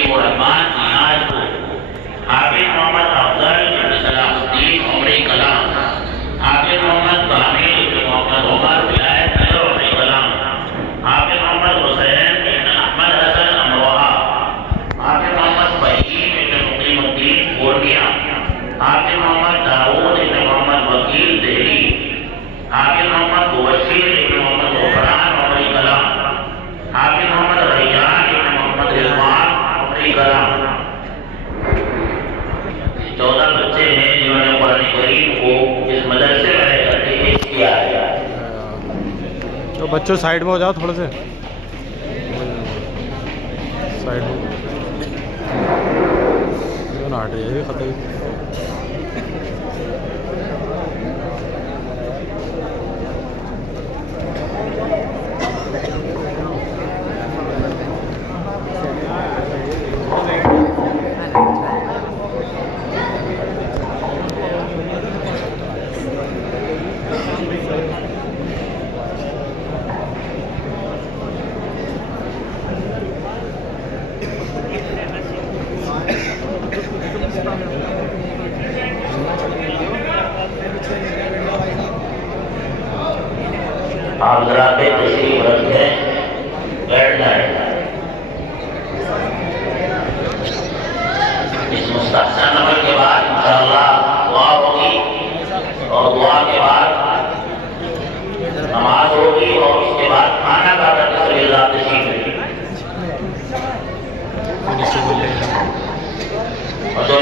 मुजीब रहमान नियाज को, हाफिज मोहम्मद अफजल इब्न सलाहुद्दीन उमरी कलाम, हाफिज मोहम्मद कामिल इब्न मोहम्मद उमर विलायत नगर उमरी कलाम, हाफिज मोहम्मद हुसैन इब्न अहमद हसन अमरोहा, हाफिज मोहम्मद फहीम इब्न मुकीमुद्दीन पूर्णिया, हाफिज मोहम्मद दाऊद इब्न मोहम्मद वकील दिल्ली, हाफिज मोहम्मद मुबश्शिर इब्न मोहम्मद गुफरान उमरी कलाम, हाफिज मोहम्मद रैयान इब्न मोहम्मद रिजवान उमरी कलाम। 14 बच्चे हैं जिन्होंने कुरान करीम को इस मदरसे में रह करके पेश किया है। तो बच्चों साइड में हो जाओ, थोड़े से साइड में नाट है खतरे। आप जरा पे तशरीफ रखें, बैठ जाए। इस मुस्तहसन अमल के बाद इंशाअल्लाह दुआ होगी और दुआ के बाद नमाज होगी और उसके बाद खाना खाकर सभी रात तशरीफ और जो